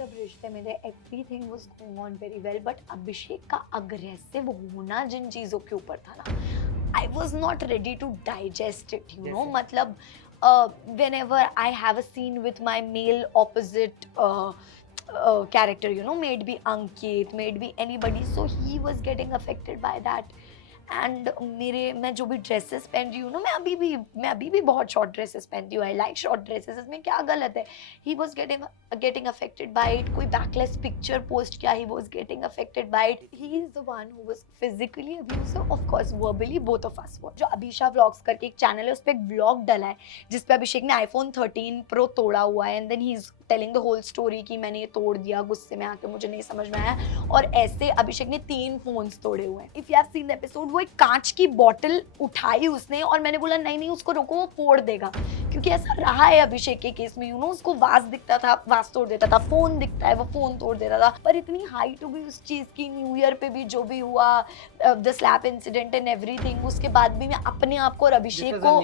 जब रिश्ते में थे everything was going on very well but Abhishek का अग्रेसिव होना जिन चीज़ों के ऊपर था ना I was not ready to digest it you know जैसे? मतलब whenever I have a scene with my male opposite character, you know, may it be Ankit, may it be anybody, so he was getting affected by that. And मेरे मैं जो भी dresses पहन रही हूँ ना मैं अभी भी बहुत शॉर्ट ड्रेसेस पहनती हूँ. आई लाइक शॉर्ट ड्रेसेस, इसमें क्या गलत है. He was getting affected by it. कोई बैकलेस पिक्चर पोस्ट किया, he was getting affected by it. He is the one who was physically abusive, of course verbally, both of us were. जो Abhisha vlogs करके एक channel है, उस पर एक vlog डला है जिसपे अभिषेक ने आईफोन 13 प्रो तोड़ा हुआ है and then he is telling the whole story कि मैंने ये तोड़ दिया गुस्से में आके, मुझे नहीं समझ में आया. और ऐसे अभिषेक ने 3 फोन्स तोड़े हुए हैं. If you have seen the episode, वो एक कांच की बॉटल उठाई उसने और मैंने बोला नहीं उसको रोको, वो फोड़ देगा. क्योंकि ऐसा रहा है अभिषेक के केस में, यू नो, उसको वास दिखता था, वास तोड़ देता था. फोन दिखता है, वो फोन तोड़ देता था. पर इतनी हाइट हो गई उस चीज की, न्यू ईयर पे भी जो भी हुआ, the slap incident and everything, उसके बाद भी मैं अपने आप को और अभिषेक को,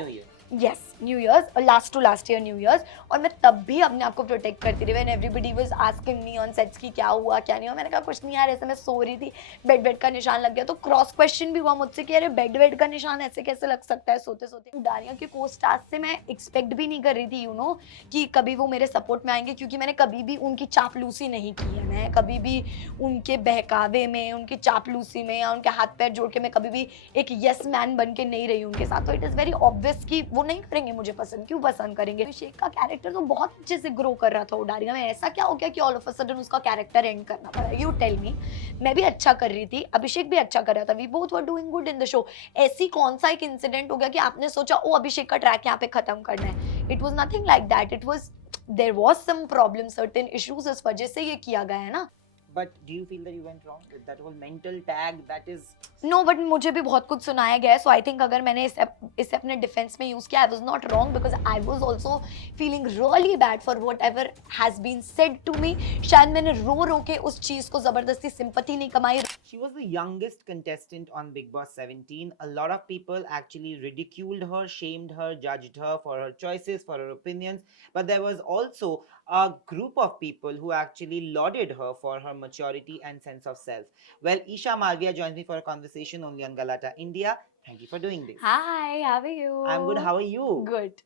yes, new years, last to last year new years, और मैं तब भी अपने आप को प्रोटेक्ट करती रही. When everybody was asking me on sets की क्या हुआ क्या नहीं हुआ, मैंने कहा कुछ नहीं यार, ऐसे मैं सो रही थी, बेड का निशान लग गया. तो क्रॉस क्वेश्चन भी हुआ मुझसे कि अरे बेड का निशान ऐसे कैसे लग सकता है सोते सोते. डारिया के को स्टार्स से मैं एक्सपेक्ट भी नहीं कर रही थी, यू नो, कि कभी वो मेरे सपोर्ट में आएंगे, क्योंकि मैंने कभी भी उनकी चापलूसी नहीं की है. मैं कभी भी उनके बहकावे में, उनकी चापलूसी में या उनके हाथ पैर जोड़ के मैं कभी भी एक यस मैन बन के नहीं रही उनके साथ. तो इट इज़ वेरी ऑब्वियस कि वो नहीं करेंगे मुझे पसंद. क्यों पसंद करेंगे? अभिषेक का कैरेक्टर तो बहुत अच्छे से ग्रो कर रहा था उडारिया में. ऐसा क्या हो गया कि ऑल ऑफ अ सडन उसका कैरेक्टर एंड करना पड़ा? You tell me. मैं भी अच्छा कर रही थी, अभिषेक भी अच्छा कर रहा था, we both were doing good in the show. ऐसी कौन सा एक इंसिडेंट हो गया कि आपने सोचा ओ अभिषेक का ट्रैक यहाँ पे खत्म करना है? It was nothing like that. It was, there was some problem, certain issues, इस वजह से ये किया गया है ना. But do you feel that you went wrong with that whole mental tag that is? No but मुझे भी बहुत कुछ सुनाया गया है. सो आई थिंक अगर मैंने इसे अपने डिफेंस में यूज किया, I was not wrong, because I was also feeling really bad for whatever has been said to me. शायद मैंने रो रो के उस चीज को जबरदस्ती सिंपैथी नहीं कमाई. She was the youngest contestant on Big Boss 17. A lot of people actually ridiculed her, shamed her, judged her for her choices, for her opinions. But there was also a group of people who actually lauded her for her maturity and sense of self. Well, Isha Malviya joins me for a conversation only on Galata India. Thank you for doing this. Hi, how are you? I'm good. How are you? Good.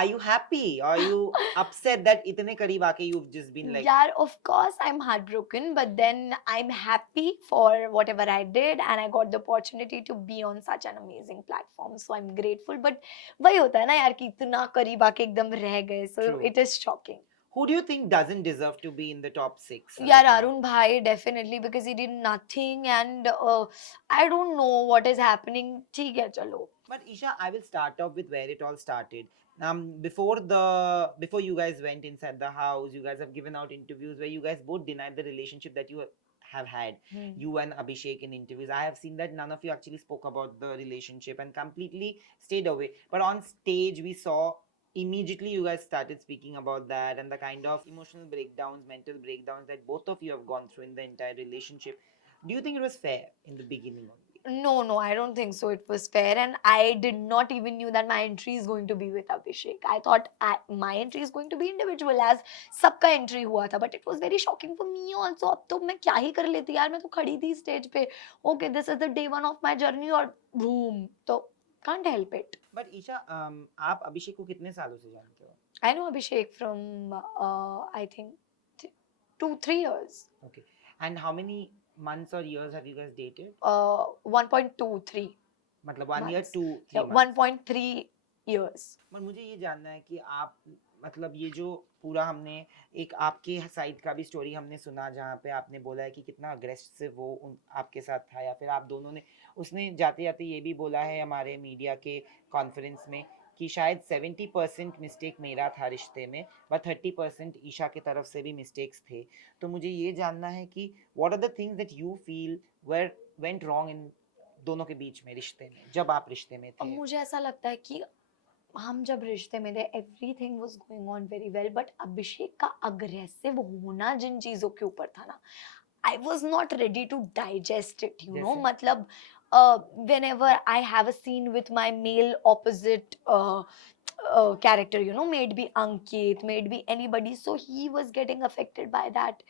Are you happy? Are you upset that itne kareeb aake you've just been like? Yeah, of course I'm heartbroken, but then I'm happy for whatever I did and I got the opportunity to be on such an amazing platform. So I'm grateful. But वही होता है ना यार कि इतना करीब आके एकदम रह गए. So True. it is shocking. Who do you think doesn't deserve to be in the top 6? यार अरुण भाई definitely because he did nothing and I don't know what is happening. ठीक है चलो. But Isha, I will start off with where it all started. Before you guys went inside the house, you guys have given out interviews where you guys both denied the relationship that you have had. You and Abhishek in interviews. I have seen that none of you actually spoke about the relationship and completely stayed away. But on stage, we saw immediately you guys started speaking about that and the kind of emotional breakdowns, mental breakdowns that both of you have gone through in the entire relationship. Do you think it was fair in the beginning only? No, I don't think so. It was fair, and I did not even knew that my entry is going to be with Abhishek. I thought my entry is going to be individual, as सबका entry हुआ था. But it was very shocking for me also. अब तो मैं क्या ही कर लेती यार, मैं तो खड़ी थी stage पे. Okay, this is the day one of my journey और boom. तो can't help it. But Isha, आप अभिषेक को कितने सालों से जानते हो? I know Abhishek from I think 2-3 years. Okay. And how many months or years have you guys dated? 1.23. मतलब 1 year, months. 2-3 Yeah, months. 1.3 years. पर मुझे ये जानना है कि आप मतलब ये जो पूरा हमने एक आपके साइड का भी स्टोरी हमने सुना जहाँ पे आपने बोला है कि कितना अग्रेसिव वो आपके साथ था, या फिर आप दोनों ने, उसने जाते जाते ये भी बोला है हमारे मीडिया के कॉन्फ्रेंस में कि शायद 70% मिस्टेक मेरा था रिश्ते में, बट 30% ईशा की तरफ से भी मिस्टेक्स थे. तो मुझे ये जानना है कि what are the things that you feel where went wrong in दोनों के बीच में रिश्ते में, जब आप रिश्ते में अब थे? मुझे ऐसा लगता है कि हम जब रिश्ते में थे everything was going on very well but Abhishek का अग्रेसिव होना जिन चीजों के ऊपर था ना I was not ready to digest it you know जैसे? मतलब whenever I have a scene with my male opposite character, made be Ankit, made be anybody. So he was getting affected by that.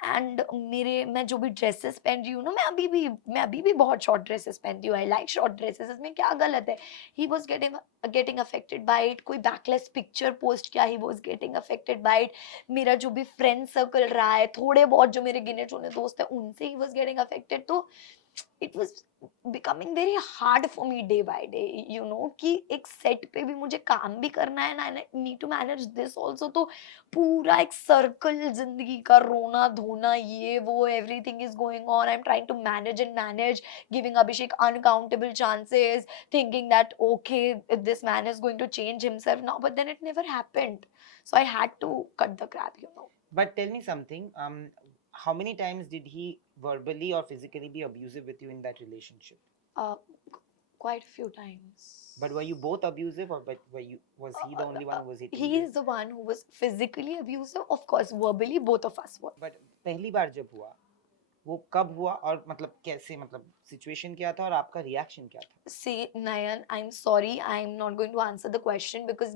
And मेरे मैं जो भी dresses पहन रही हूँ ना, मैं अभी भी बहुत शॉर्ट ड्रेसेस पहनती हूँ। आई लाइक शॉर्ट ड्रेसेस, इसमें क्या गलत है? He was getting affected by it. कोई बैकलेस पिक्चर पोस्ट किया, he was getting affected by it. मेरा जो भी फ्रेंड सर्कल रहा है, थोड़े बहुत जो मेरे गिने चुने दोस्त है, उनसे ही वॉज गेटिंग अफेक्टेड। तो it was becoming very hard for me day by day, कि एक सेट पे भी मुझे काम भी करना है ना, I need to manage this also. तो पूरा एक सर्कल जिंदगी का, रोना धोना ये वो, everything is going on. I am trying to manage and manage, giving Abhishek uncountable chances, thinking that okay, this man is going to change himself now, but then it never happened. So I had to cut the crap. But tell me something. How many times did he verbally or physically be abusive with you in that relationship? uh, Quite a few times. But were you both abusive, or was he the only one who was hitting He you? is the one who was physically abusive. Of course, verbally both of us were. But पहली बार जब हुआ, वो कब हुआ और मतलब कैसे, मतलब सिचुएशन क्या था और आपका रिएक्शन क्या था? See, Nayan, I'm sorry, I'm not going to answer the question because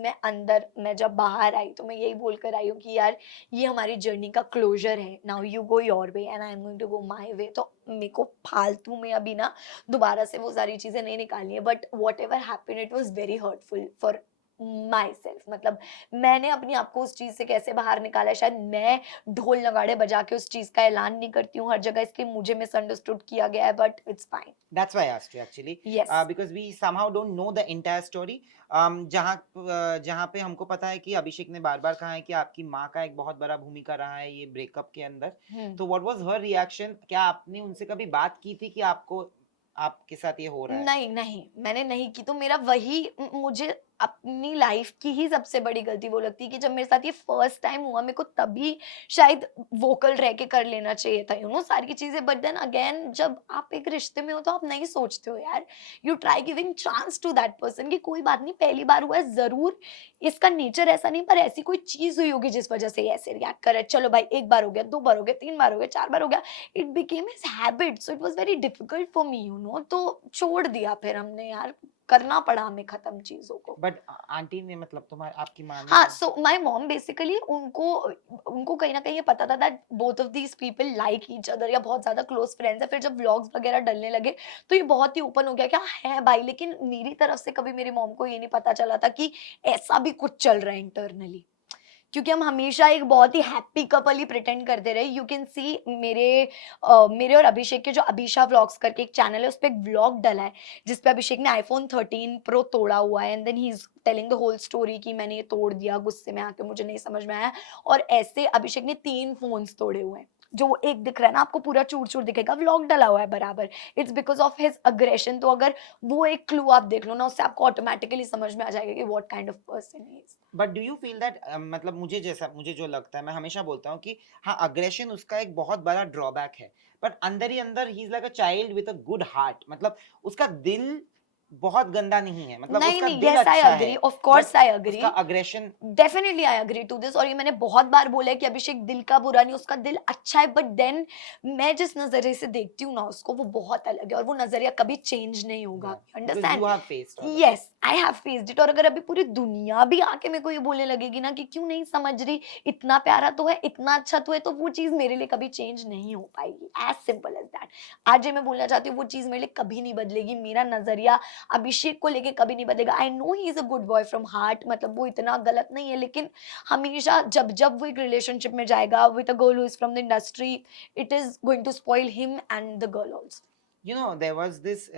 मैं जब बाहर आई तो मैं यही बोलकर आई हूँ कि यार ये हमारी जर्नी का क्लोजर है। Now you go your way and I am going to go my way. तो मेरे को फालतू में अभी ना दोबारा से वो सारी चीजें नहीं निकालनी है। But what ever happened, it was very hurtful for my self. मतलब मैंने अपने आप को उस चीज से कैसे बाहर निकाला है, शायद मैं ढोल नगाड़े बजा के उस चीज का ऐलान नहीं करती हूँ हर जगह, इसलिए मुझे मिसअंडरस्टूड किया गया है, but it's fine. That's why I asked you actually. Yes. Because we somehow don't know the entire story. जहाँ पे हमको पता है कि अभिषेक ने बार बार कहा है कि आपकी माँ का एक बहुत बड़ा भूमिका रहा है ये ब्रेकअप के अंदर। तो what was her reaction? क्या आपने उनसे कभी बात की थी कि आपके साथ ये हो रहा है? नहीं नहीं, मैंने नहीं की। तो मेरा वही मुझे अपनी लाइफ की ही सबसे बड़ी गलती वो लगती है कि जब मेरे साथ ये फर्स्ट टाइम हुआ, मेरे को तभी शायद वोकल रह के कर लेना चाहिए था, सारी चीजें। बट देन अगेन जब आप एक रिश्ते में हो तो आप नहीं सोचते हो यार, you try giving chance to that person कि कोई बात नहीं, पहली बार हुआ है, जरूर इसका नेचर ऐसा नहीं, पर ऐसी कोई चीज हुई होगी जिस वजह से ये ऐसे रिएक्ट करे। चलो भाई, एक बार हो गया, दो बार हो गया, तीन बार हो गया, चार बार हो गया, it became his habit. So it was very difficult for me, तो छोड़ दिया फिर हमने यार, करना पड़ा हमें खत्म चीजों को। बट आंटी ने, मतलब तुम्हारी आपकी माँ ने? हाँ, सो माय मॉम बेसिकली, उनको उनको कहीं ना कहीं ये पता था that both of these people like each other, या बहुत ज्यादा क्लोज फ्रेंड्स है। फिर जब व्लॉग्स वगैरह डलने लगे तो ये बहुत ही ओपन हो गया, क्या है भाई। लेकिन मेरी तरफ से कभी मेरी मॉम को ये नहीं पता चला था कि ऐसा भी कुछ चल रहा है इंटरनली, क्योंकि हम हमेशा एक बहुत ही हैप्पी कपल ही प्रिटेंड करते रहे। यू कैन सी मेरे और अभिषेक के जो अभिषा व्लॉग्स करके एक चैनल है, उस पर एक व्लॉग डला है जिसपे अभिषेक ने आईफोन 13 प्रो तोड़ा हुआ है, and then he is telling the whole story कि मैंने ये तोड़ दिया गुस्से में आके, मुझे नहीं समझ में आया। और ऐसे अभिषेक ने 3 फोन्स तोड़े हुए हैं। जो एक दिख रहा है ना आपको, पूरा चूर चूर दिखेगा, व्लॉग डला हुआ है बराबर। It's because of his aggression. तो अगर वो एक क्लू आप देख लो ना, उससे आपको ऑटोमेटिकली समझ में आ जाएगा कि what kind of person he is. But do you feel that, मतलब मुझे जो लगता है, मैं हमेशा बोलता हूँ कि हाँ, अग्रेशन उसका एक बहुत बड़ा ड्रॉबैक है, बट अंदर ही अंदर he is like a child with a good heart. मतलब उसका दिल बहुत गंदा नहीं है, मतलब नहीं उसका नहीं, दिल yes, I अच्छा agree, है, of course but I agree, उसका aggression. Definitely I agree to this. और ये मैंने बहुत बार बोला है कि अभिषेक दिल का बुरा नहीं, उसका दिल अच्छा है, बट देन मैं जिस नजरिए से देखती हूँ ना उसको, वो बहुत अलग है, और वो नजरिया कभी चेंज नहीं होगा। Understand? you have faced all of yes, I have faced it. और अगर अभी पूरी दुनिया भी आके मेरे को ये बोलने लगेगी ना कि क्यों नहीं समझ रही, इतना प्यारा तो है, इतना अच्छा तो है, तो वो चीज मेरे लिए कभी चेंज नहीं हो पाएगी। As simple as that. आज ये मैं बोलना चाहती हूँ, वो चीज मेरे लिए कभी नहीं बदलेगी। मेरा नजरिया अभिषेक को लेके कभी नहीं बदलेगा। I know he is a good boy from heart, मतलब वो इतना गलत नहीं है, लेकिन हमेशा जब जब वो एक रिलेशनशिप में जाएगा with a girl who is from the industry, it is going to spoil him and the girl also. You know, there was this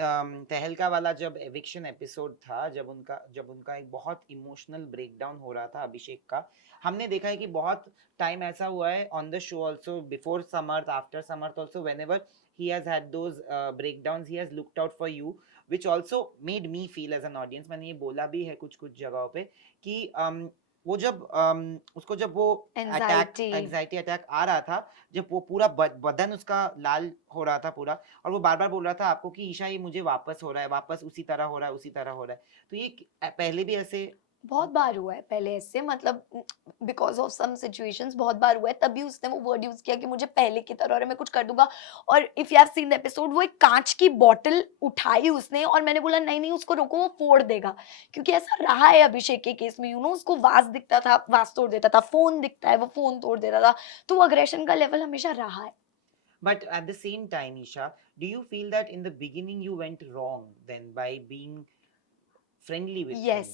तहलका वाला जब एविक्शन एपिसोड था, जब उनका एक बहुत इमोशनल ब्रेकडाउन हो रहा था अभिषेक का, हमने देखा है कि बहुत टाइम ऐसा हुआ है on the show also, before Samarth, after Samarth also, whenever he has had those breakdowns, he has looked out for you, which also made me feel as an audience, मैंने ये बोला भी है कुछ कुछ जगहों पे कि वो जब उसको जब वो एंजाइटी अटैक आ रहा था, जब वो पूरा बदन उसका लाल हो रहा था पूरा, और वो बार बार बोल रहा था आपको कि ईशा ये मुझे वापस हो रहा है, वापस उसी तरह हो रहा है, उसी तरह हो रहा है। तो ये पहले भी ऐसे बहुत बार हुआ है पहले ऐसे, मतलब बिकॉज ऑफ सम सिचुएशंस बहुत बार हुआ है, तभी उसने वो वर्ड यूज किया कि मुझे पहले की तरह और मैं कुछ कर दूंगा। और if you have seen the episode, वो एक कांच की बोतल उठाई उसने और मैंने बोला नहीं नहीं उसको रोको, वो फोड़ देगा। क्योंकि ऐसा रहा है अभिषेक के केस में, उसको वास दिखता था, वास तोड़ देता था, फोन दिखता है, वो फोन तोड़ देता था। तो वो अग्रेशन का लेवल हमेशा रहा है। But at the same time, Isha, do you feel that in the beginning you went wrong then by being friendly with him? Yes,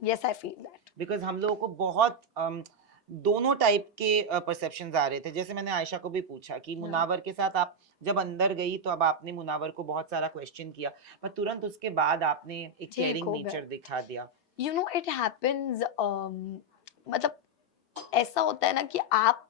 yes I feel that. Because हम लोगों को बहुत दोनों टाइप के परसेप्शंस आ रहे थे। जैसे मैंने आयशा को भी पूछा कि मुनावर के साथ आप जब अंदर गई तो अब आपने मुनावर को बहुत सारा क्वेश्चन किया, पर तुरंत उसके बाद आपने एक ठीक केयरिंग हो नेचर गया। दिखा दिया। इट हैपेंस, मतलब ऐसा होता है ना कि आप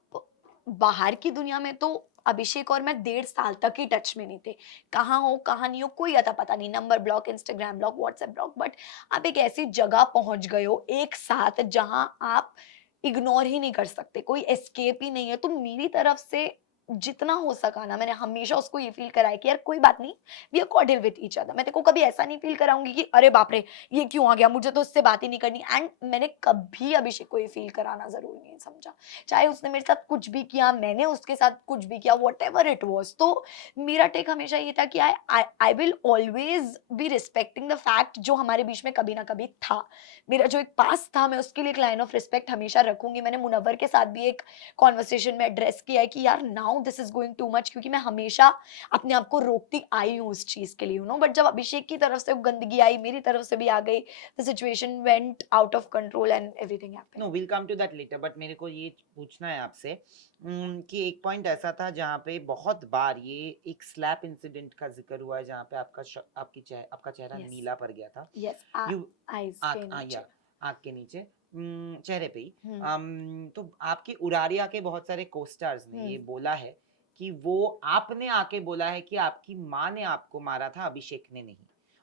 बाहर की दुनिया में तो अभिषेक और मैं 1.5 साल तक ही टच में नहीं थे। कहाँ हो कहाँ नहीं हो कोई अता पता नहीं, number block, Instagram block, WhatsApp block. But आप एक ऐसी जगह पहुंच गए हो एक साथ जहां आप इग्नोर ही नहीं कर सकते, कोई एस्केप ही नहीं है। तो मेरी तरफ से जितना हो सका ना, मैंने हमेशा उसको ये फील कराया कि यार कोई बात नहीं, we are cordial with each other. मैं तेरे को कभी ऐसा नहीं फील कराऊंगी कि अरे बाप रे ये क्यों आ गया, मुझे तो उससे बात ही नहीं करनी। एंड मैंने कभी अभिषेक को ये फील कराना जरूरी नहीं समझा, चाहे उसने मेरे साथ कुछ भी किया, मैंने उसके साथ कुछ भी किया, वॉट एवर इट वॉज। तो मेरा टेक हमेशा ये था कि I will always be respecting the fact जो हमारे बीच में कभी ना कभी था। मेरा जो एक पास था, मैं उसके लिए एक लाइन ऑफ रिस्पेक्ट हमेशा रखूंगी। मैंने मुनव्वर के साथ भी एक कॉन्वर्सेशन में एड्रेस किया है कि यार now this is going too much, क्योंकि मैं हमेशा अपने आप को रोकती आई हूँ उस चीज के लिए, बट जब अभिषेक की तरफ से गंदगी आई, मेरी तरफ से भी आ गई, the situation went out of control and everything happened. No, will come to that later, but मेरे को ये पूछना है आपसे कि एक पॉइंट ऐसा था जहाँ पे बहुत बार ये एक स्लैप इंसिडेंट का जिक्र हुआ है जहाँ पे आपका चेहरा यस, नीला पड़ गया था। यस, यू आईज के नीचे। या आँख के नीचे, चेहरे पे ही। हम्म, तो आपके उरारिया के बहुत सारे कोस्टार्स ने ये हम्म, बोला है कि वो आपने आके बोला है कि आपकी माँ ने आपको मारा था, अभिषेक ने नहीं।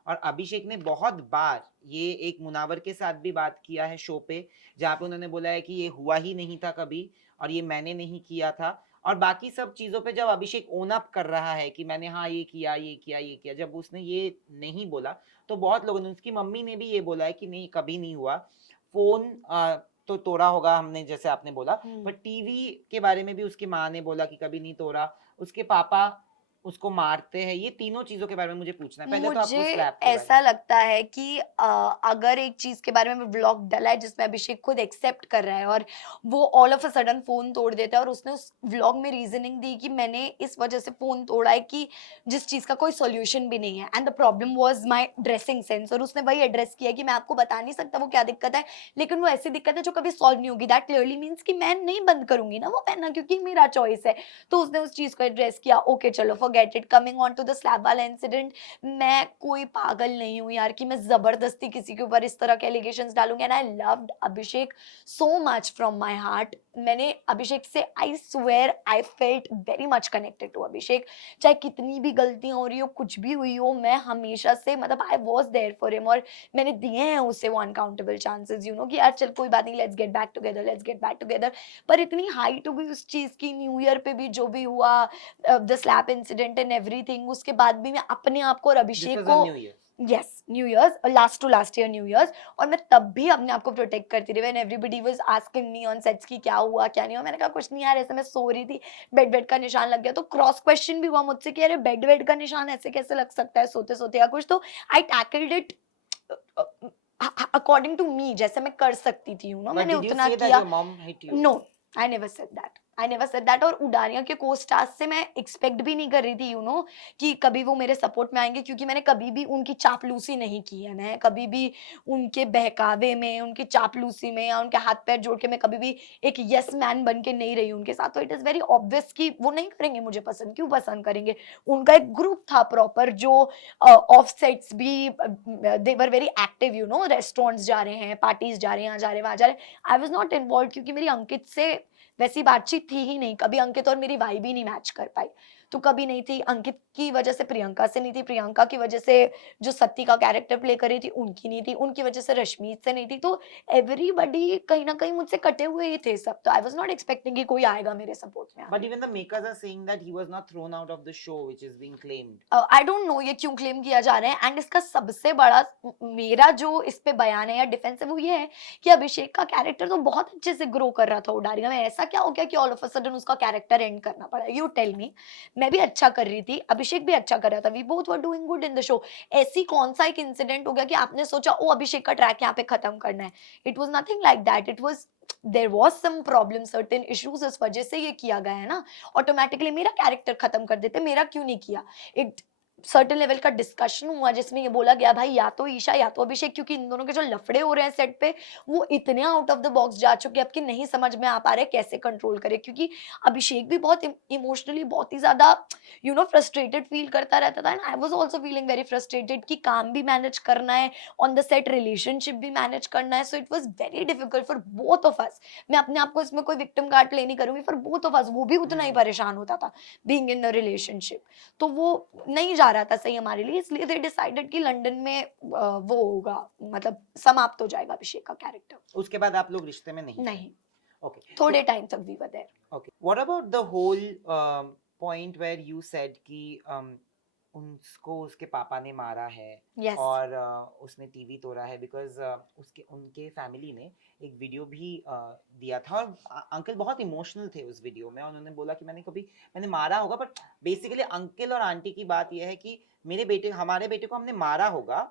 और अभिषेक ने बहुत बार ये एक मुनावर के साथ भी बात किया है शो पे, जहाँ पे उन्होंने बोला है कि ये हुआ ही नहीं था कभी और ये मैंने नहीं किया था। और बाकी सब चीज़ों पे जब अभिषेक ओन अप कर रहा है कि मैंने हाँ ये किया ये किया ये किया, जब उसने ये नहीं बोला तो बहुत लोगों ने, उसकी मम्मी ने भी ये बोला है कि नहीं कभी नहीं हुआ। फोन तो तोड़ा होगा हमने जैसे आपने बोला, पर टीवी के बारे में भी उसकी माँ ने बोला कि कभी नहीं तोड़ा। उसके पापा उसको मारते हैं। ये तीनों चीजों के बारे में मुझे पूछना है। पहले तो मुझे आपको स्लैब के बारे में। ऐसा लगता है कि अगर एक चीज के बारे में व्लॉग डला है जिसमें अभिषेक खुद एक्सेप्ट कर रहा है और वो all of a sudden phone तोड़ देता है और उसने उस व्लॉग में रीजनिंग दी कि मैंने इस वजह से फोन तोड़ा है कि जिस चीज का कोई सॉल्यूशन भी नहीं है, and the problem was my dressing sense, और उसने वही एड्रेस किया कि मैं आपको बता नहीं सकता वो क्या दिक्कत है, लेकिन वो ऐसी दिक्कत है जो कभी सॉल्व नहीं होगी। दैट क्लियरली मीन्स कि मैं नहीं बंद करूंगी ना वो पहनना, क्योंकि मेरा चॉइस है। तो उसने उस चीज को एड्रेस किया। ओके चलो forget it. Coming on to the slap वाला इंसिडेंट, मैं कोई पागल नहीं हूँ यार कि मैं जबरदस्ती किसी के ऊपर इस तरह के एलिगेशंस डालूंगी। And I loved Abhishek so much from my heart. मैंने अभिषेक से, I swear I felt very much connected to Abhishek. चाहे कितनी भी गलतियां हो रही हो, कुछ भी हुई हो, मैं हमेशा से, मतलब I was there for him. और मैंने दिए हैं उसे वो अनकाउंटेबल चांसेस, कि यार चल कोई बात नहीं, let's get back together, let's get back together. पर इतनी हाइट हो गई उस चीज की, न्यू ईयर पे भी जो भी हुआ, the slap incident and everything, उसके बाद भी मैं अपने आप को और दिस अभिषेक वाज को, on new year. Yes new years, last to last year new years, और मैं तब भी अपने आप को प्रोटेक्ट करती रही। When everybody was asking me on sets कि क्या हुआ क्या नहीं हुआ, मैंने कहा कुछ नहीं यार, ऐसे मैं सो रही थी, बेड वेड का निशान लग गया। तो क्रॉस क्वेश्चन भी हुआ मुझसे कि अरे बेड वेड का निशान ऐसे कैसे लग सकता है सोते सोते या कुछ। तो I tackled it according to me, जैसे मैं कर सकती थी, बट मैंने डिड यू उतना से दैट किया। Your mom hit you? No, I never said that, I never said that. और उडानिया के को स्टार्स से मैं एक्सपेक्ट भी नहीं कर रही थी, कि कभी वो मेरे सपोर्ट में आएंगे, क्योंकि मैंने कभी भी उनकी चापलूसी नहीं की है। मैं कभी भी उनके बहकावे में, उनकी चापलूसी में, या उनके हाथ पैर जोड़ के मैं कभी भी एक यस मैन बन के नहीं रही उनके साथ। तो इट इज वेरी ऑब्वियस कि वो नहीं करेंगे मुझे पसंद, क्यों पसंद करेंगे। उनका एक ग्रुप था प्रॉपर जो ऑफ सेट्स भी, दे वर वेरी एक्टिव, रेस्टोरेंट्स जा रहे हैं, पार्टीज जा रहे हैं, यहाँ जा रहे हैं, वहां जा रहे हैं। आई वॉज नॉट इन्वॉल्व, क्योंकि मेरी अंकित से वैसी बातचीत थी ही नहीं, कभी अंकित और मेरी वाइब ही नहीं मैच कर पाई। तो कभी नहीं थी, अंकित की वजह से प्रियंका से नहीं थी, प्रियंका की वजह से जो सत्ती का कैरेक्टर प्ले कर रही थी उनकी नहीं थी, उनकी वजह से रश्मीत से नहीं थी। तो एवरीबॉडी कहीं ना कहीं मुझसे कटे हुए ही थे सब। तो आई वाज नॉट एक्सपेक्टिंग कि कोई आएगा मेरे सपोर्ट में But आगे। even the makers are saying that he was not thrown out of the show, which is being claimed. I don't no ये क्यों क्लेम किया जा रहा है। एंड इसका सबसे बड़ा मेरा जो इस पे बयान है या डिफेंस है वो ये है कि अभिषेक का कैरेक्टर तो बहुत अच्छे से ग्रो कर रहा था उडारिया में। ऐसा क्या हो गया कि ऑल ऑफ अ सडन उसका कैरेक्टर एंड करना पड़ा? You tell me. मैं भी अच्छा कर रही थी, अभिषेक भी अच्छा कर रहा था, we both were doing good in the show. ऐसी कौन सा एक इंसिडेंट हो गया कि आपने सोचा ओ अभिषेक का ट्रैक यहाँ पे खत्म करना है? It was nothing like that. It was there was some problem, certain issues, इस वजह से ये किया गया है ना। ऑटोमेटिकली मेरा कैरेक्टर खत्म कर देते, मेरा क्यों नहीं किया? इट सर्टेन लेवल का डिस्कशन हुआ जिसमें ये बोला गया भाई या तो ईशा या तो अभिषेक, क्योंकि इन दोनों के जो लफड़े हो रहे हैं सेट पे वो इतने आउट ऑफ द बॉक्स जा चुके हैं अब कि नहीं समझ में आ पा रहे कैसे कंट्रोल करे। क्योंकि अभिषेक भी बहुत इमोशनली बहुत ही ज्यादा फ्रस्ट्रेटेड फील करता रहता था, and I was also feeling very frustrated कि काम भी मैनेज करना है, ऑन द सेट रिलेशनशिप भी मैनेज करना है। So it was very difficult for both of अस। मैं अपने आप को इसमें कोई विक्टिम कार्ड प्ले नहीं करूंगी, फॉर बोथ ऑफ अस। वो भी उतना ही परेशान होता था बीइंग इन अ रिलेशनशिप। तो वो नहीं जा रहा था सही हमारे लिए, इसलिए दे डिसाइडेड कि लंदन में वो होगा, मतलब समाप्त हो जाएगा अभिषेक का कैरेक्टर। उसके बाद आप लोग रिश्ते में नहीं थे? नहीं, Okay. थोड़े टाइम तक we were there. Okay. What about the whole point where you said कि उसको उसके पापा ने मारा है यस और उसने टीवी तोड़ा है बिकॉज उसके उनके फैमिली ने एक वीडियो भी दिया था और अंकल बहुत इमोशनल थे उस वीडियो में। उन्होंने बोला कि मैंने मारा होगा, बट बेसिकली अंकल और आंटी की बात यह है कि हमारे बेटे को हमने मारा होगा,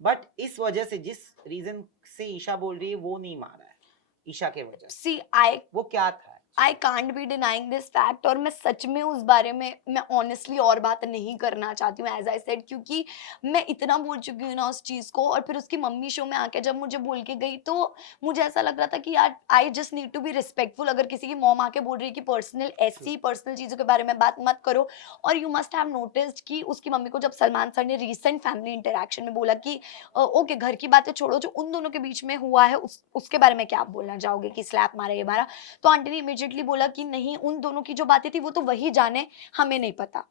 बट इस वजह से जिस रीजन से ईशा बोल रही है वो नहीं मारा है ईशा के वजह से। सी आई वो क्या था? I can't be denying this fact. और मैं सच में उस बारे में मैं ऑनेस्टली और बात नहीं करना चाहती हूँ एज आई सेड, क्योंकि मैं इतना बोल चुकी हूँ ना उस चीज को। और फिर उसकी मम्मी शो में आके जब मुझे बोल के गई तो मुझे ऐसा लग रहा था कि यार I just need to be respectful. अगर किसी की मॉम आके बोल रही है कि ऐसी पर्सनल चीजों के बारे में बात मत करो। और यू मस्ट हैव नोटिस्ड कि उसकी मम्मी को जब सलमान सर ने रिसेंट फैमिली इंटरेक्शन में बोला कि ओके घर की बातें छोड़ो, जो उन दोनों के बीच में हुआ है उसके बारे में क्या आप बोलना चाहोगे कि स्लैप मारा ये मारा? तो आंटी ने इमीडिएटली बोला कि नहीं, उन दोनों की जो बातें थी वो तो वही जाने, हमें नहीं पता।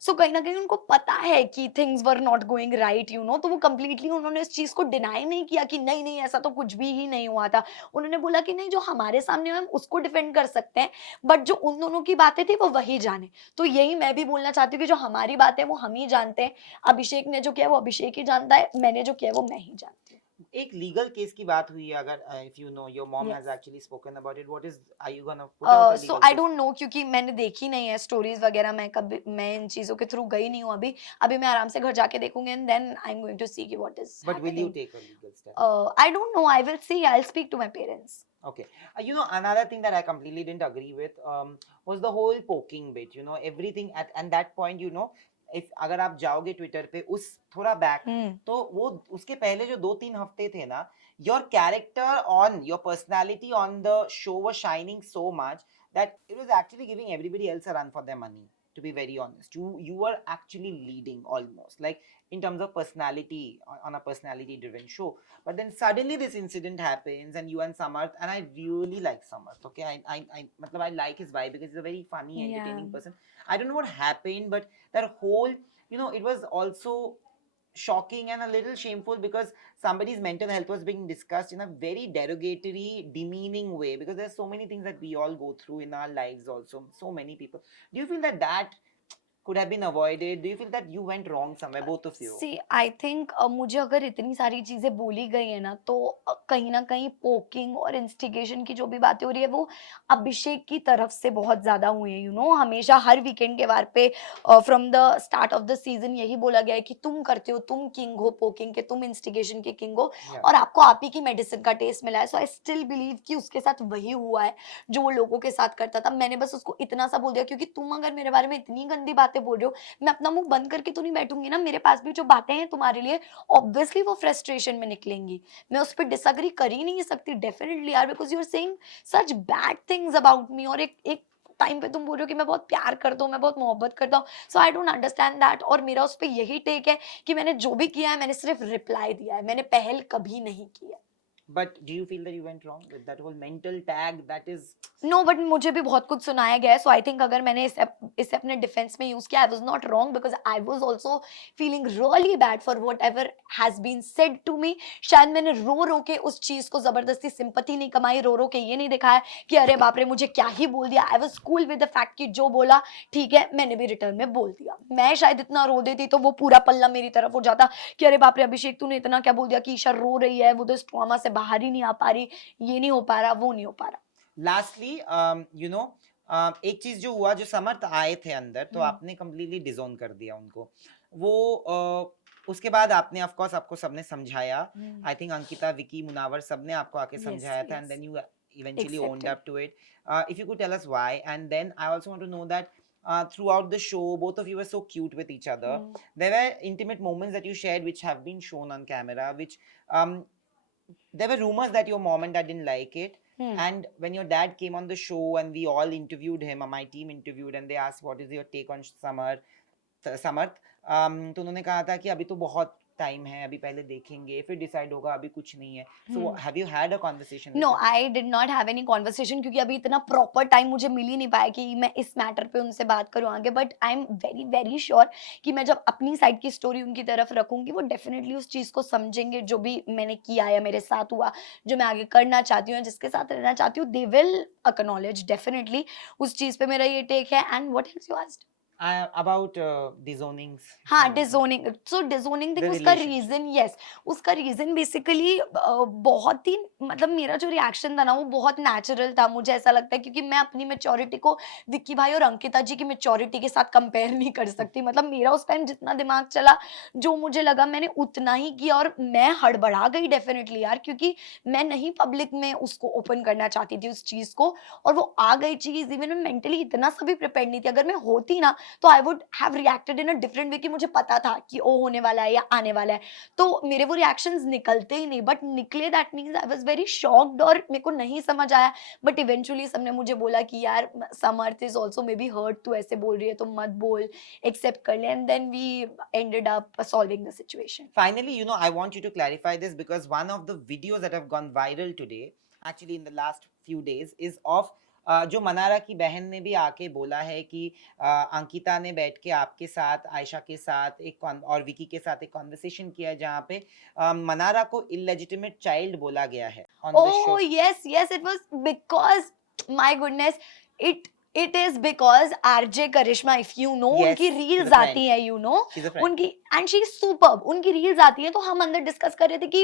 सो कहीं ना कहीं उनको पता है कि things were not going right, तो वो कंप्लीटली उन्होंने इस चीज को डिनाई नहीं किया कि नहीं नहीं ऐसा तो कुछ भी ही नहीं हुआ था। उन्होंने बोला कि नहीं, जो हमारे सामने हम उसको डिफेंड कर सकते हैं, बट जो उन दोनों की बातें थी वो वही जाने। तो यही मैं भी बोलना चाहती हूँ कि जो हमारी बातें वो हम ही जानते हैं। अभिषेक ने जो किया वो अभिषेक ही जानता है, मैंने जो किया वो मैं ही जानती हूँ। एक लीगल केस की बात हुई है, अगर if you know your mom Yes. Has actually spoken about it, what is are you gonna put out a so legal I case? Don't know, क्योंकि मैंने देखी नहीं है स्टोरीज वगैरह। मैं इन चीजों के थ्रू गई नहीं हूँ अभी। अभी मैं आराम से घर जाके देखूंगी and then I am going to see कि what is but will you happening. Take a legal step? I don't know, I will see, I will speak to my parents. Okay. You know, another thing that I completely didn't agree with was the whole poking bit. You know, everything at that point, you know, if अगर आप जाओगे Twitter पे उस थोड़ा back, तो वो उसके पहले जो 2-3 हफ्ते थे ना, your character on your personality on the show was shining so much that it was actually giving everybody else a run for their money. To be very honest, you were actually leading almost like in terms of personality on a personality driven show. But then suddenly this incident happens and you and Samarth, and I really like Samarth. Okay, I like his vibe because he's a very funny, entertaining person. I don't know what happened, but that whole, you know, it was also shocking and a little shameful because somebody's mental health was being discussed in a very derogatory, demeaning way, because there's so many things that we all go through in our lives also, so many people. Do you feel that that could have been avoided? Do you feel that you went wrong somewhere, both of you? See I think मुझे अगर इतनी सारी चीजें बोली गई है ना, तो कहीं ना कहीं पोकिंग और इंस्टिगेशन की जो भी बातें हो रही है वो अभिषेक की तरफ से बहुत ज्यादा हुई है। हमेशा हर वीकेंड के वार पे from the start of the season यही बोला गया है कि तुम करते हो, तुम किंग हो पोकिंग के, तुम इंस्टिगेशन के किंग हो, Yeah. और आपको आप ही की मेडिसिन का टेस्ट मिला है। सो आई स्टिल बिलीव कि उसके साथ वही हुआ है जो वो लोगों के साथ करता था। मैंने बस उसको इतना सा बोल दिया, क्योंकि तुम अगर मेरे बारे में इतनी गंदी बातें बोल रहे हो, मैं अपना मुंह बंद करके तो नहीं बैठूंगी ना। मेरे पास भी जो बातें हैं तुम्हारे लिए ऑब्वियसली वो फ्रस्ट्रेशन में निकलेंगी। मैं उस पर डिसएग्री कर ही नहीं सकती डेफिनेटली यार, because you are saying such bad things about me. और एक एक टाइम पे तुम बोल रहे हो कि मैं बहुत प्यार करता हूँ, मैं बहुत मोहब्बत करता हूँ। सो आई डोंट अंडरस्टैंड दैट। और मेरा उस पर यही टेक है कि मैंने जो भी किया है मैंने सिर्फ रिप्लाई दिया है, मैंने पहल कभी नहीं की है। But do you feel that you went wrong with that whole mental tag? That is no but मुझे भी बहुत कुछ सुनाया गया है, सो आई थिंक अगर मैंने इसे अपने डिफेंस में यूज किया, I was not wrong because I was also feeling really bad for whatever has been said to me. शायद मैंने रो रो के उस चीज को जबरदस्ती सिंपैथी नहीं कमाई, रो रो के ये नहीं दिखाया कि अरे बाप रे मुझे क्या ही बोल दिया. I was cool with the fact कि जो बोला ठीक है, मैंने भी रिटर्न में बोल दिया. मैं शायद इतना रो देती तो वो पूरा पल्ला मेरी तरफ हो जाता कि अरे बाप रे अभिषेक तूने इतना क्या बोल दिया कि ईशा रो रही है, वो तो इस ट्रॉमा से बाहर ही नहीं आ पा रही, ये नहीं हो पा रहा, वो नहीं हो पा रहा. लास्टली एक चीज जो हुआ, जो समर्थ आए थे अंदर तो हम्म. आपने कम्प्लीटली डिसोन कर दिया उनको. वो उसके बाद आपने ऑफ कोर्स आपको सबने समझाया. Hmm. I think Ankita, Vicky, Munawar सबने आपको आके Yes, समझाया था, and yes. Then you eventually owned Accepted. up to it. If you could tell us why, and then I also want to know that throughout the show both of you were so cute with each other. Mm. There were intimate moments that you shared which have been shown on camera, which um, there were rumors that your mom and dad didn't like it. Hmm. And when your dad came on the show and we all interviewed him, my team interviewed, and they asked what is your take on समर्थ, तो उन्होंने कहा था कि अभी तो बहुत time है, अभी पहले देखेंगे फिर डिसाइड होगा, अभी कुछ नहीं है. So have you had a conversation? No I did not have any conversation क्योंकि अभी इतना प्रॉपर टाइम मुझे मिल ही नहीं पाया कि मैं इस मैटर पे उनसे बात करूँ आगे. But I am very very sure कि मैं जब अपनी साइड की स्टोरी उनकी तरफ रखूंगी वो डेफिनेटली उस चीज़ को समझेंगे, जो भी मैंने किया या मेरे साथ हुआ, जो मैं आगे करना चाहती हूँ या जिसके साथ रहना चाहती हूँ, दे विल एक्नॉलेज डेफिनेटली. उस चीज़ पे मेरा ये टेक है. And what else you asked? about disowning हाँ, समर्थ, डिसोनिंग. सो डिसोनिंग थिंग the उसका relationship. रीजन, यस, उसका रीजन बेसिकली बहुत ही, मतलब मेरा जो रिएक्शन था ना वो बहुत नेचुरल था, मुझे ऐसा लगता है, क्योंकि मैं अपनी मेच्योरिटी को विक्की भाई और अंकिता जी की मेच्योरिटी के साथ कंपेयर नहीं कर सकती. मतलब मेरा उस टाइम जितना दिमाग चला, जो मुझे लगा मैंने उतना ही किया. और मैं हड़बड़ा गई डेफिनेटली यार, क्योंकि मैं नहीं पब्लिक में उसको ओपन करना चाहती थी उस चीज को. और वो आ गई चीज, इवन मैं मेंटली इतना सा भी प्रिपेयर नहीं थी. अगर मैं होती ना तो I would have reacted in a different way कि मुझे पता था कि ओ होने वाला है या आने वाला है. तो मेरे वो रिएक्शंस निकलते ही नहीं, बट निकले. That means I was very shocked और मेरे को नहीं समझ आया. बट इवेंचुअली सबने मुझे बोला कि यार समर्थ इज ऑल्सो मे बी हर्ट, तू ऐसे बोल रही है तो मत बोल, एक्सेप्ट कर ले. And then we ended up solving the situation. Finally, I want you to clarify this because one of the videos that have gone viral today, actually in the last few days, is of जो मनारा की बहन ने भी आके बोला है कि अंकिता ने बैठ के आपके साथ, आयशा के साथ और विकी के साथ एक कॉन्वर्सेशन किया है जहाँ पे मनारा को इलेजिटिमेट चाइल्ड बोला गया है on the show. Oh, yes, yes, it was because, my goodness, it is because RJ Karishma, if you know, Yes, उनकी she's a रील्स friend. आती है, you know, She's a friend. उनकी, एंड शी इज सुपर्ब, उनकी reels आती है. तो हम अंदर डिस्कस कर रहे थे कि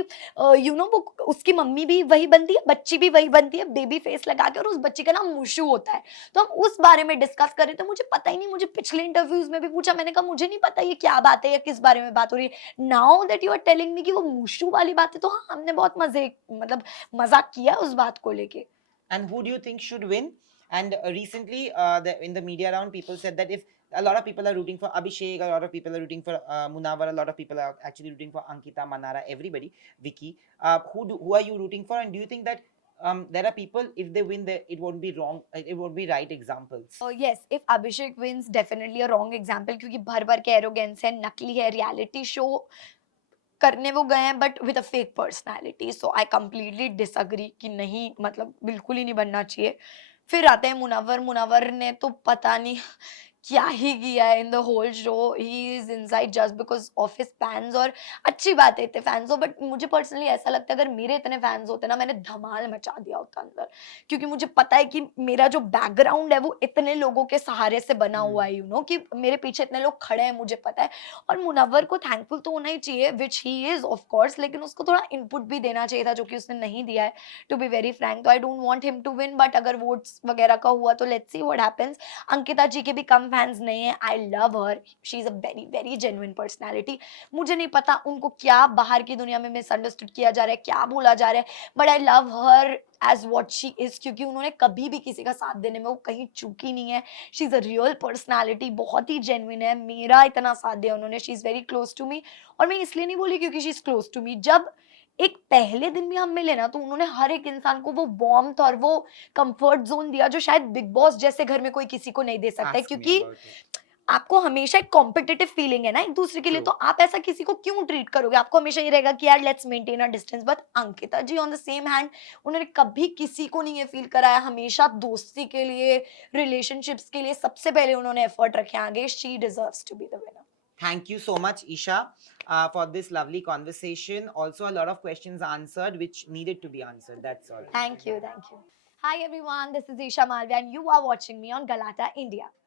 यू नो वो उसकी मम्मी भी वही बनती है, बच्ची भी वही बनती है, बेबी फेस लगा के, और उस बच्ची का नाम मुशु होता है. तो हम उस बारे में डिस्कस कर रहे थे. मुझे पता ही नहीं, मुझे पिछले इंटरव्यूज में भी पूछा, मैंने कहा मुझे नहीं पता ये क्या बात है या किस बारे में बात हो रही है. Now that you are telling me कि वो मुशु वाली बात है, तो हाँ हमने बहुत मतलब मजाक किया उस बात को लेके. And who do you think should win? And recently, in the media round, people said that if a lot of people are rooting for Abhishek, a lot of people are rooting for Munawar, a lot of people are actually rooting for Ankita, Manara, everybody, Vicky. Who are you rooting for? And do you think that there are people, if they win, it won't be wrong, it won't be right examples? Yes, if Abhishek wins, definitely a wrong example, क्योंकि भर भर के arrogance है, नकली है, reality show करने वो गए हैं but with a fake personality. So I completely disagree कि नहीं, मतलब बिल्कुल ही नहीं बनना चाहिए. फिर आते हैं मुनव्वर. मुनव्वर ने तो पता नहीं क्या ही किया है in the whole show. He is inside just because of his fans. और अच्छी बात है इतने फैंस हो, बट मुझे पर्सनली ऐसा लगता है अगर मेरे इतने फैंस होते ना, मैंने धमाल मचा दिया होता अंदर, क्योंकि मुझे पता है कि मेरा जो बैकग्राउंड है वो इतने लोगों के सहारे से बना हुआ है, यू नो, कि मेरे पीछे इतने लोग खड़े हैं, मुझे पता है. और मुनव्वर को थैंकफुल तो होना ही चाहिए, विच ही इज ऑफ कोर्स, लेकिन उसको थोड़ा इनपुट भी देना चाहिए था जो कि उसने नहीं दिया है, टू बी वेरी फ्रैंक. तो I don't want him to win, but अगर वोट्स वगैरह का हुआ तो let's see what happens. Ankita ji के भी कम फैंस नहीं है. I love her, she is a very very genuine personality. मुझे नहीं पता उनको क्या बाहर की दुनिया में मिसअंडरस्टूड किया जा रहा है, क्या बोला जा रहा है, but I love her as what she is, क्योंकि उन्होंने कभी भी किसी का साथ देने में वो कहीं चूकी नहीं है. She is a real personality, बहुत ही जेन्युइन है. मेरा इतना साथ दिया उन्होंने. She is very close to me. और मैं इसलिए नहीं बोली क्योंकि she is close to me. जब एक पहले दिन भी हम मिले ना, तो उन्होंने हर एक इंसान को वो वार्मथ और वो कंफर्ट जोन दिया जो शायद बिग बॉस जैसे घर में कोई किसी को नहीं दे सकता है. Ask me क्योंकि about it. आपको हमेशा एक कॉम्पिटिटिव फीलिंग है ना एक दूसरे के लिए, True. तो आप ऐसा किसी को क्यों ट्रीट करोगे? आपको हमेशा ये रहेगा कि यार let's maintain a distance. But Ankita ji on the same hand, उन्होंने कभी किसी को नहीं ये फील कराया, हमेशा दोस्ती के लिए, रिलेशनशिप्स के लिए सबसे पहले उन्होंने एफर्ट रखे आगे। She deserves to be the winner. Thank you so much, Isha, for this lovely conversation. Also, a lot of questions answered which needed to be answered. That's all. Thank you, thank you. Hi everyone, this is Isha Malvia and you are watching me on Galata India.